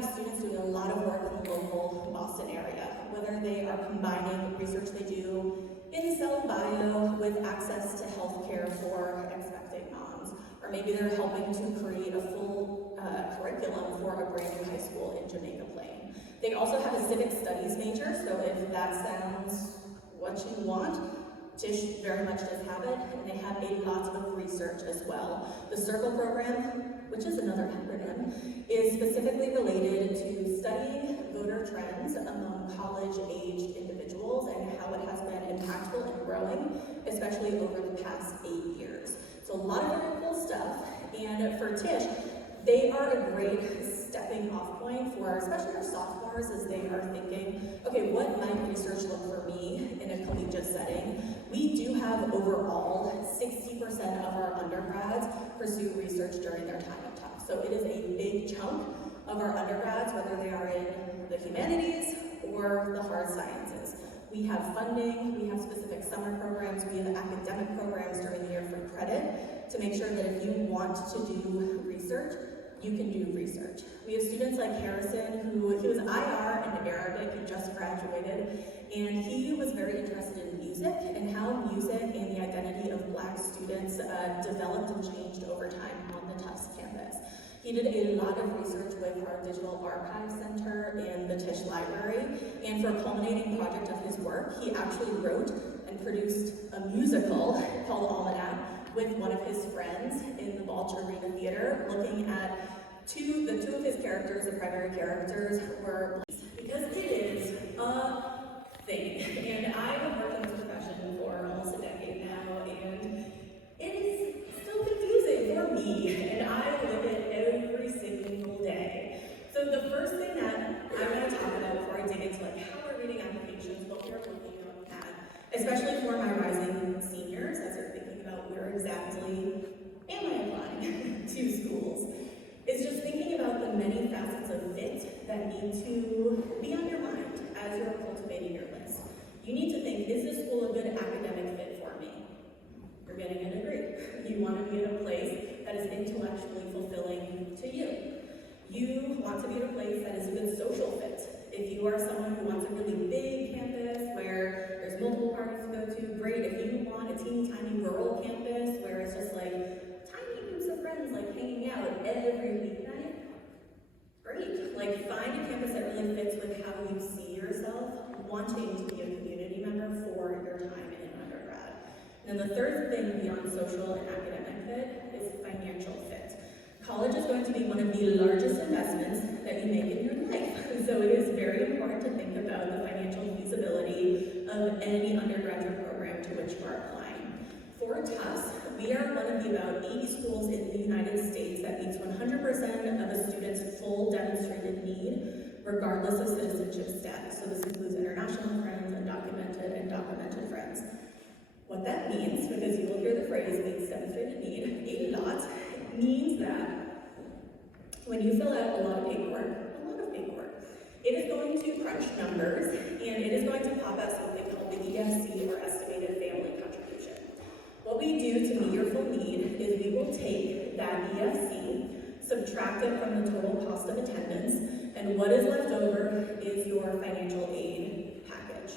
have students doing a lot of work in the local Boston area, whether they are combining research they do in cell bio with access to healthcare for expecting moms, or maybe they're helping to create a full curriculum for a brand new high school in Jamaica Plain. They also have a civic studies major, so if that sounds what you want, Tisch very much does have it, and they have a lot of research as well. The CIRCLE program, which is another acronym, is specifically related to studying voter trends among college-aged individuals and how it has been impactful and growing, especially over the past 8 years. So a lot of very cool stuff, and for Tisch, they are a great stepping off point for especially our sophomores as they are thinking, okay, what might research look for me in a collegiate setting? We do have overall 60% of our undergrads pursue research during their time at Tufts. So it is a big chunk of our undergrads, whether they are in the humanities or the hard sciences. We have funding, we have specific summer programs, we have academic programs during the year for credit to make sure that if you want to do research, you can do research. We have students like Harrison, he was IR and Arabic, he just graduated, and he was very interested in music and how music and the identity of Black students developed and changed over time on the Tufts campus. He did a lot of research with our Digital Archive Center in the Tisch Library, and for a culminating project of his work, he actually wrote and produced a musical called Almanac with one of his friends in the Balch Arena Theater, looking at the two of his characters, the primary characters, were because it is a thing. And I have worked in this profession for almost a decade now, and it is still confusing for me, and I live it every single day. So the first thing that I want to talk about before I dig into how we're reading applications, what we're looking at, especially for my rising seniors, as they're thinking about where exactly am I applying to schools, is just thinking about the many facets of fit that need to be on your mind as you're cultivating your list. You need to think, is this school a good academic fit for me? You're getting a degree. You want to be in a place that is intellectually fulfilling to you. You want to be in a place that is a good social fit. If you are someone who wants a really big campus where there's multiple parties to go to, great. If you want a teeny tiny rural campus where it's just like tiny groups of friends like hanging out every weeknight, great. Like find a campus that really fits with how you see yourself wanting to be a community member for your time in undergrad. And the third thing beyond social and academic fit is financial fit. College is going to be one of the largest investments that you make in your life. So it is very important to think about the financial feasibility of any undergraduate program to which you are applying. For Tufts, we are one of the about 80 schools in the United States that meets 100% of a student's full demonstrated need, regardless of citizenship status. So this includes international friends, undocumented, and documented friends. What that means, because you will hear the phrase means demonstrated need a lot, means that when you fill out a lot of paperwork, it is going to crunch numbers, and it is going to pop out something called the EFC, or Estimated Family Contribution. What we do to meet your full need is we will take that EFC, subtract it from the total cost of attendance, and what is left over is your financial aid package.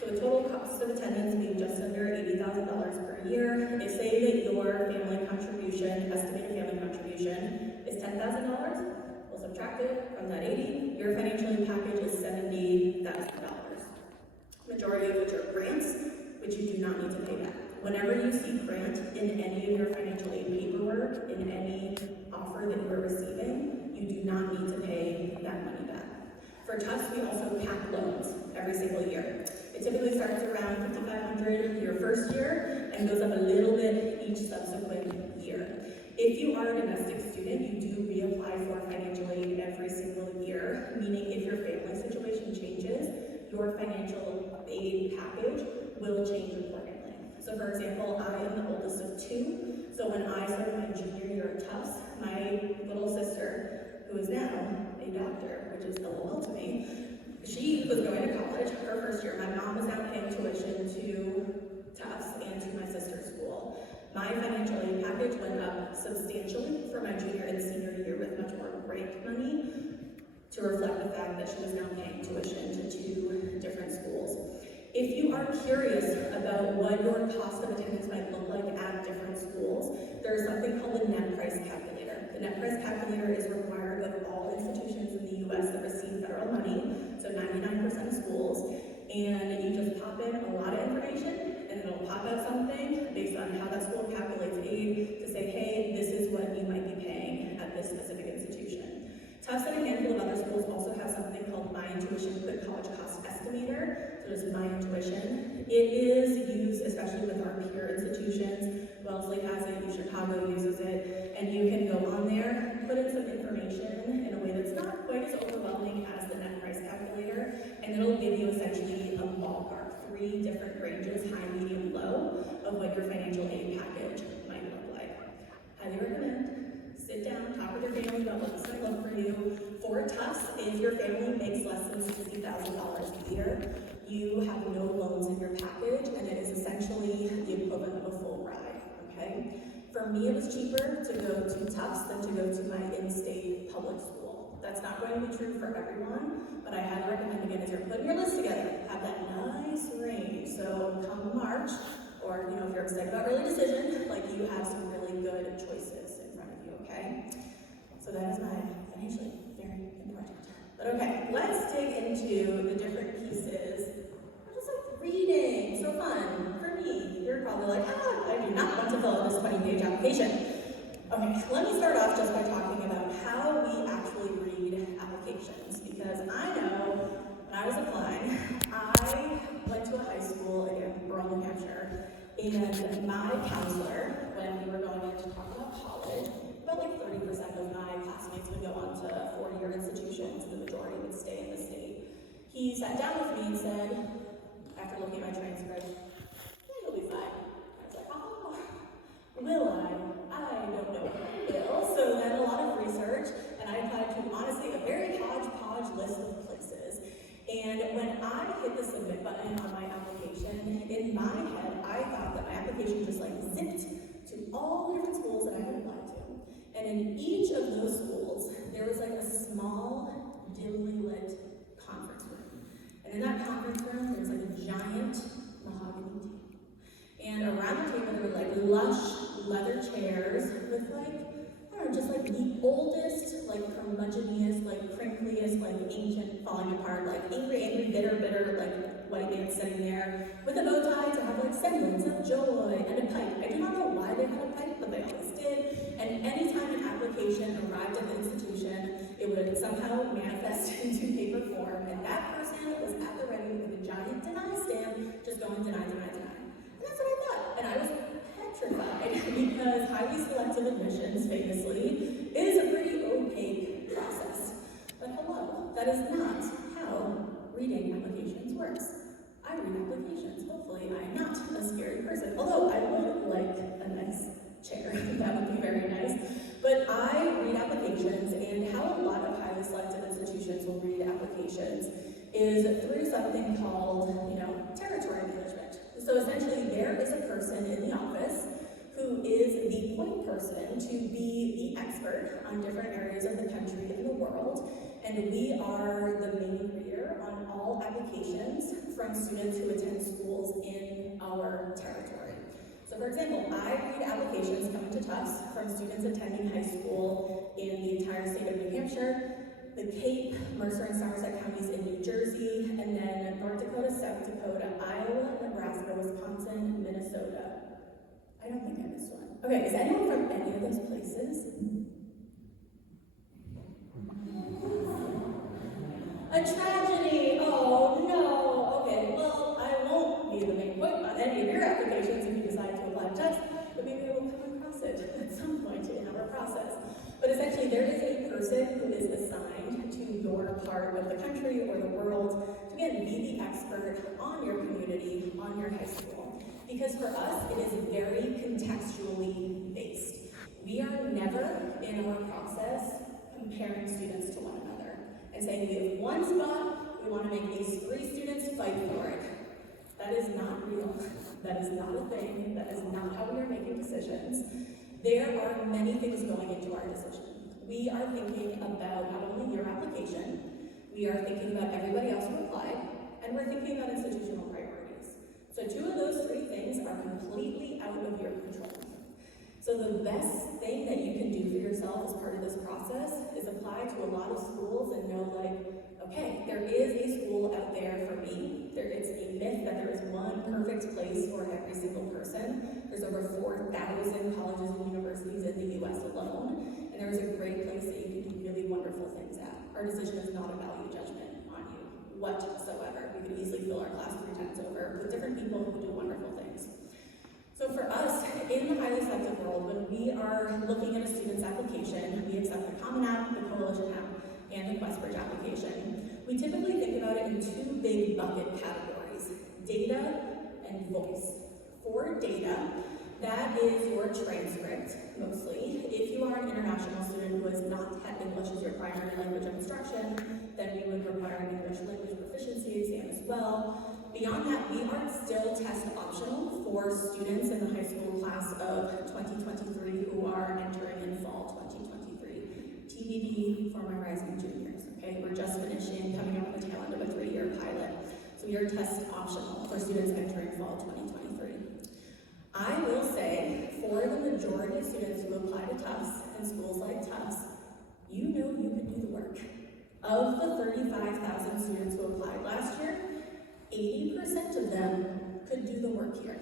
So the total cost of attendance being just under $80,000 per year. If say that your family contribution, estimated family contribution, is $10,000, we'll subtract it from that 80. Your financial aid package is $70,000. Majority of which are grants, which you do not need to pay back. Whenever you see grant in any of your financial aid paperwork, in any offer that you are receiving, you do not need to pay that money back. For Tufts, we also cap loans every single year. It typically starts around $5,500 your first year and goes up a little bit each subsequent year. If you are a domestic student, you do reapply for financial aid every single year, meaning if your family situation changes, your financial aid package will change accordingly. So for example, I am the oldest of two, so when I started my junior year at Tufts, my little sister, who is now a doctor, which is LOL to me, she was going to college her first year. My mom was now paying tuition to Tufts and to my sister's school. My financial aid package went up substantially for my junior and senior year with much more grant money to what your cost of attendance might look like at different schools, there's something called the net price calculator. The net price calculator is required of all institutions in the U.S. that receive federal money, so 99% of schools, and you just pop in a lot of information, and it'll pop out something based on how that school calculates aid to say, hey, this is what you might be paying at this specific institution. Tufts and a handful of other schools also have something called My Intuition Quick College Cost Estimator, so just My Intuition. It is used especially with our peer institutions. Wellesley has it, Chicago uses it, and you can go on there, put in some information in a way that's not quite as overwhelming as the net price calculator, and it'll give you essentially a ballpark, 3 different ranges, high, medium, low, of what your financial aid package might look like. Highly recommend. Sit down, talk with your family about what this might look for you. For Tufts, if your family makes less than $60,000 a year, you have no loans in your package, and it is essentially the equivalent of a full ride, okay? For me, it was cheaper to go to Tufts than to go to my in-state public school. That's not going to be true for everyone, but I highly recommend, again, as you're putting your list together, have that nice range. So come March, or if you're excited about early decision, like you have some really good choices in front of you, okay? So that is my financially very important. But okay, let's dig into the different pieces. Just like reading, so fun. For me, you're probably like, I do not want to fill out this 20-page application. Okay, let me start off just by talking about how we actually read applications, because I know when I was applying, I went to a high school in rural New Hampshire, and my counselor, when we were going in to talk about college, about like 30% of my classmates would go on to 4-year institutions, the majority would stay in the state. He sat down with me and said, after looking at my transcript, yeah, you'll be fine. I was like, oh, will I? I don't know if I will. So then a lot of research, and I applied to, honestly, a very hodgepodge list of places. And when I hit the submit button on my application, in my head, I thought that my application just like zipped to all the different schools that I had applied to. And in each of those schools, there was like a small, dimly lit conference room. And in that conference room, there was like a giant mahogany table. And around the table, there were like lush leather chairs with like, I don't know, just like the oldest, like curmudgeoniest, like crinkliest, like ancient, falling apart, like angry, bitter, like white man sitting there with a bow tie to have like semblance of joy and a pipe. I do not know why they had a pipe, but they always did. And anytime an application arrived at the institution, it would somehow manifest into paper form, and that person was at the ready with a giant deny stamp, just going deny. And that's what I thought. And I was petrified because highly selective admissions, famously, is a pretty opaque process. But hello, that is not how reading applications works. I read applications. Hopefully I'm not a scary person. Although I would like a nice chair. That would be very nice. But I read applications, and how a lot of highly selective institutions will read applications is through something called, territory management. So essentially there is a person in the office who is the point person to be the expert on different areas of the country and the world, and we are the main reader on all applications from students who attend schools in our territory. So for example, I read applications coming to Tufts from students attending high school in the entire state of New Hampshire, the Cape, Mercer and Somerset counties in New Jersey, and then North Dakota, South Dakota, Iowa, Nebraska, Wisconsin, Minnesota. I don't think I missed one. Okay, is anyone from any of those places? A tragedy! Oh no! Okay, well, I won't be the main point on any of your applications if you decide to apply to Tufts, but maybe I will come across it at some point in our process. But essentially, there is a person who is assigned to your part of the country or the world to, again, be the expert on your community, on your high school. Because for us, it is very contextually based. We are never, in our process, comparing students to one another and saying, we have one spot, we want to make these 3 students fight for it. That is not real. That is not a thing. That is not how we are making decisions. There are many things going into our decision. We are thinking about not only your application, we are thinking about everybody else who applied, and we're thinking about institutional priorities. So 2 of those 3 things are completely out of your control. So the best thing that you can do for yourself as part of this process is apply to a lot of schools and know, like, okay, there is a school out there for me. It's a myth that there is one perfect place for every single person. There's over 4,000 colleges and universities in the US alone, and there is a great place that you can do really wonderful things at. Our decision is not a value judgment on you whatsoever. We could easily fill our class 3 times over with different people who do wonderful things. So for us, in the highly selective world, when we are looking at a student's application, we accept the Common App, the Coalition App, and the QuestBridge application. We typically think about it in 2 big bucket categories, data and voice. For data, that is your transcript, mostly. If you are an international student who has not had English as your primary language of instruction, then we would require an English language proficiency exam as well. Beyond that, we are still test optional for students in the high school class of 2023 who are entering in fall 2023. TBD for my rising juniors, okay? We're just finishing, coming up with the tail end of a 3-year pilot. So we are test optional for students entering fall 2023. I will say, for the majority of students who apply to Tufts and schools like Tufts, you know you can do the work. Of the 35,000 students who applied last year, 80% of them could do the work here.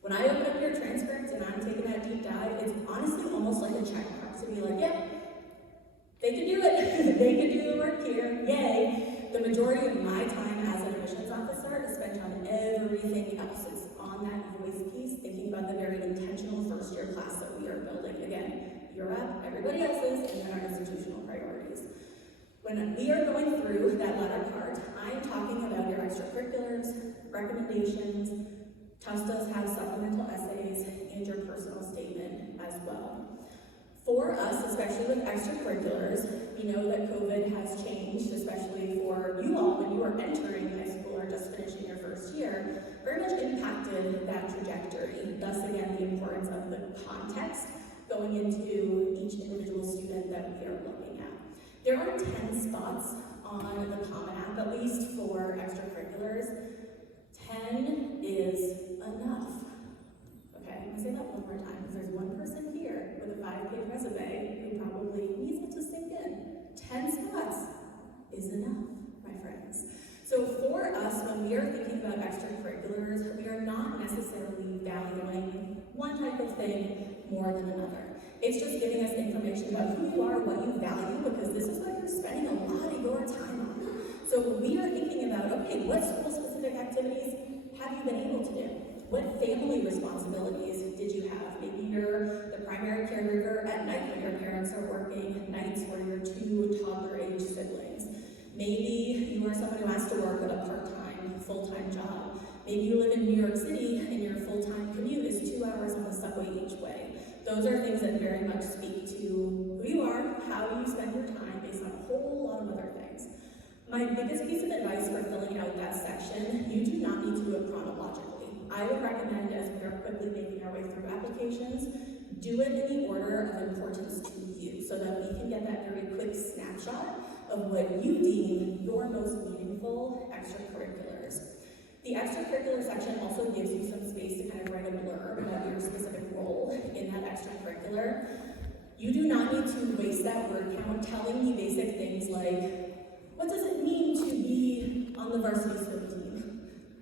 When I open up your transcripts and I'm taking that deep dive, it's honestly almost like a check mark to be like, yep, they can do it. They can do the work here. Yay. The majority of my time as an admissions officer is spent on everything else. It's on that voice piece, thinking about the very intentional first-year class that we are building. Again, your app, everybody else's, and then our institutional priorities. When we are going through that latter part, I'm talking about your extracurriculars, recommendations. Tufts does have supplemental essays and your personal statement as well. For us, especially with extracurriculars, we know that COVID has changed, especially for you all when you are entering high school or just finishing your first year, very much impacted that trajectory. Thus, again, the importance of the context going into each individual student that we are looking at. There are 10 spots on the Common App, at least for extracurriculars. 10 is enough. Okay, I'm gonna say that one more time, because there's one person here with a 5-page resume who probably needs it to sink in. 10 spots is enough, my friends. So for us, when we are thinking about extracurriculars, we are not necessarily valuing one type of thing more than another. It's just giving us information about who you are, what you value, because this is what you're spending a lot of your time on. So we are thinking about, okay, what school-specific activities have you been able to do? What family responsibilities did you have? Maybe you're the primary caregiver at night when your parents are working nights for your 2 toddler-age siblings. Maybe you are someone who has to work at a part-time, full-time job. Maybe you live in New York City and your full-time commute is 2 hours on the subway each way. Those are things that very much speak to who you are, how you spend your time, based on a whole lot of other things. My biggest piece of advice for filling out that section, you do not need to do it chronologically. I would recommend, as we are quickly making our way through applications, do it in the order of importance to you, so that we can get that very quick snapshot of what you deem your most meaningful extracurriculars. The extracurricular section also gives you some space to kind of write a blurb about your specific role in that extracurricular. You do not need to waste that word count telling me basic things like, what does it mean to be on the varsity swim team?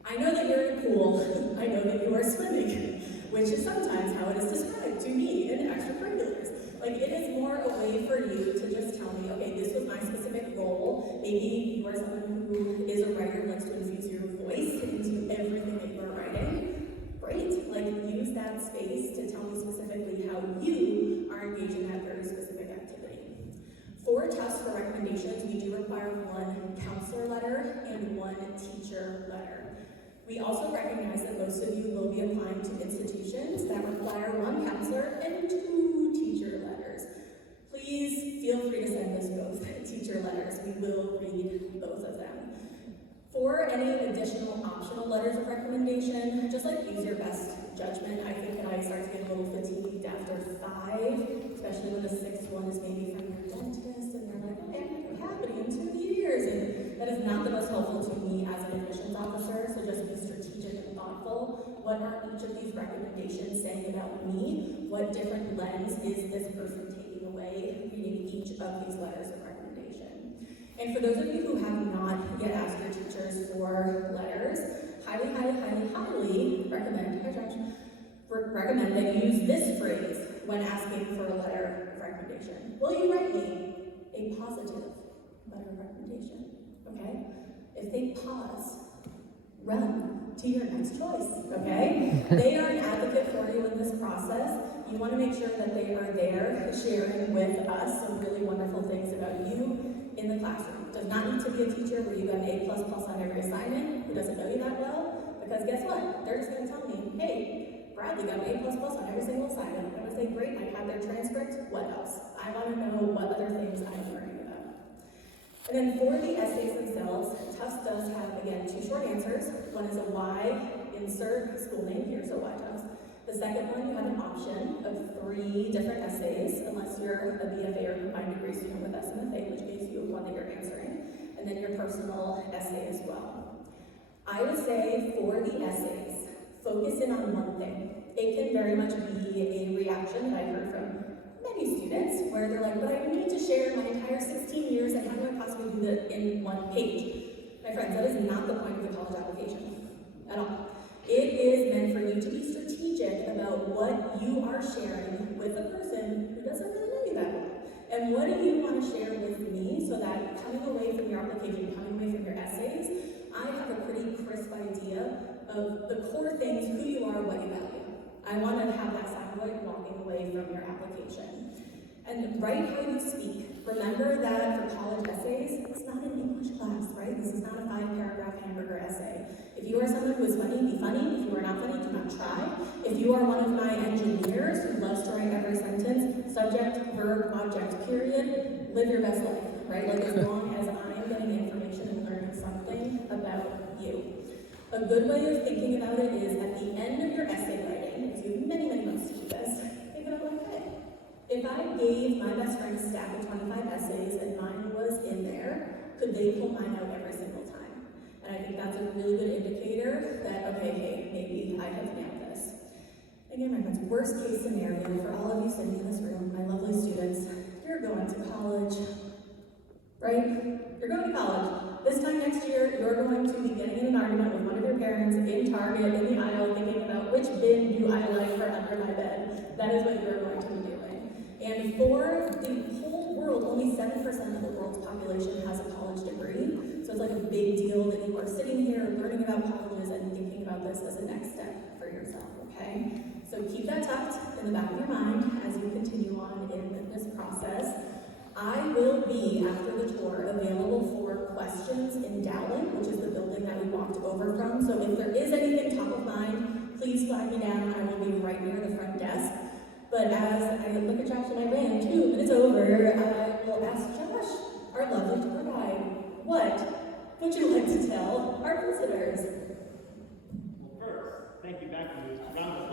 I know that you're in a pool. I know that you are swimming, which is sometimes how it is described to me in extracurriculars. Like, it is more a way for you to just tell me, okay, this was my specific role. Maybe you are someone who is a writer, likes to infuse your voice into everything that you are writing. Great, like, use that space to tell me specifically how you are engaged in that very specific activity. For Tufts for recommendations, we do require 1 counselor letter and 1 teacher letter. We also recognize that most of you will be applying to institutions that require 1 counselor and 2 teacher letters. Please feel free to send us both teacher letters. We will read both of them. For any additional optional letters of recommendation, just like use your best judgment. I think that I start to get a little fatigued after 5, especially when the 6th one is maybe from your dentist, and they're like, okay, what's happening in 2 years? And that is not the most helpful to me as an admissions officer, so just be strategic and thoughtful thoughtful. What are each of these recommendations saying about me? What different lens is this person taking away reading each of these letters of recommendation? And for those of you who have not yet asked your teachers for letters, highly recommend, recommend that you use this phrase when asking for a letter of recommendation. Will you write me a positive letter of recommendation? Okay? If they pause, run to your next choice, okay? They are an advocate for you in this process. You want to make sure that they are there sharing with us some really wonderful things about you in the classroom. It does not need to be a teacher where you got an A++ on every assignment who doesn't know you that well, because guess what? They're just going to tell me, hey, Bradley got an A++ on every single assignment. I'm going to say, great, I have their transcript. What else? I want to know what other things I'm learning about. And then for the essays themselves, Tufts does have, again, 2 short answers. One is a Y, insert school name, here's a Y Tufts. The second one, you have an option of 3 different essays, unless you're a BFA or combined degree student with SMFA, which means you have one that you're answering, and then your personal essay as well. I would say for the essays, focus in on one thing. It can very much be a reaction that I've heard from many students, where they're like, but I need to share my entire 16 years, and how do I possibly do that in 1 page? My friends, that is not the point of the college application at all. It is meant for you to be strategic about what you are sharing with a person who doesn't really know you that well. And what do you want to share with me so that coming away from your application, coming away from your essays, I have a pretty crisp idea of the core things, who you are, what you value. I want to have that soundbite walking away from your application. And write how you speak. Remember that for college essays, it's not an English class, right? This is not a 5-paragraph hamburger essay. If you are someone who is funny, be funny. If you are not funny, do not try. If you are one of my engineers who loves to write every sentence, subject, verb, object, period, live your best life, right? Like as long as I'm getting information and learning something about you. A good way of thinking about it is at the end of your essay writing, because you have many, many months to do this, think about like, hey, if I gave my best friend a stack of 25 essays and mine was in there, could they pull mine out every single time? And I think that's a really good indicator that, okay, hey, maybe I have nailed this. Again, my friends, worst case scenario for all of you sitting in this room, my lovely students, you're going to college, right? You're going to college. This time next year, you're going to be getting in an argument with one of your parents in Target, in the aisle, thinking about which bin do I like for under my bed. That is what you're going to be doing. And for the whole world, only 7% of the world's population has a college degree. So it's like a big deal that you are sitting here learning about colleges and thinking about this as a next step for yourself, okay? So keep that tucked in the back of your mind as you continue on in this process. I will be, after the tour, available for questions in Dowling, which is the building that we walked over from. So if there is anything top of mind, please flag me down. I will be right near the front desk. But as I look at Josh and I ran 2 minutes over, I will ask Josh, our lovely tour guide, what would you like to tell our visitors? Well, first, thank you, Becky. Round of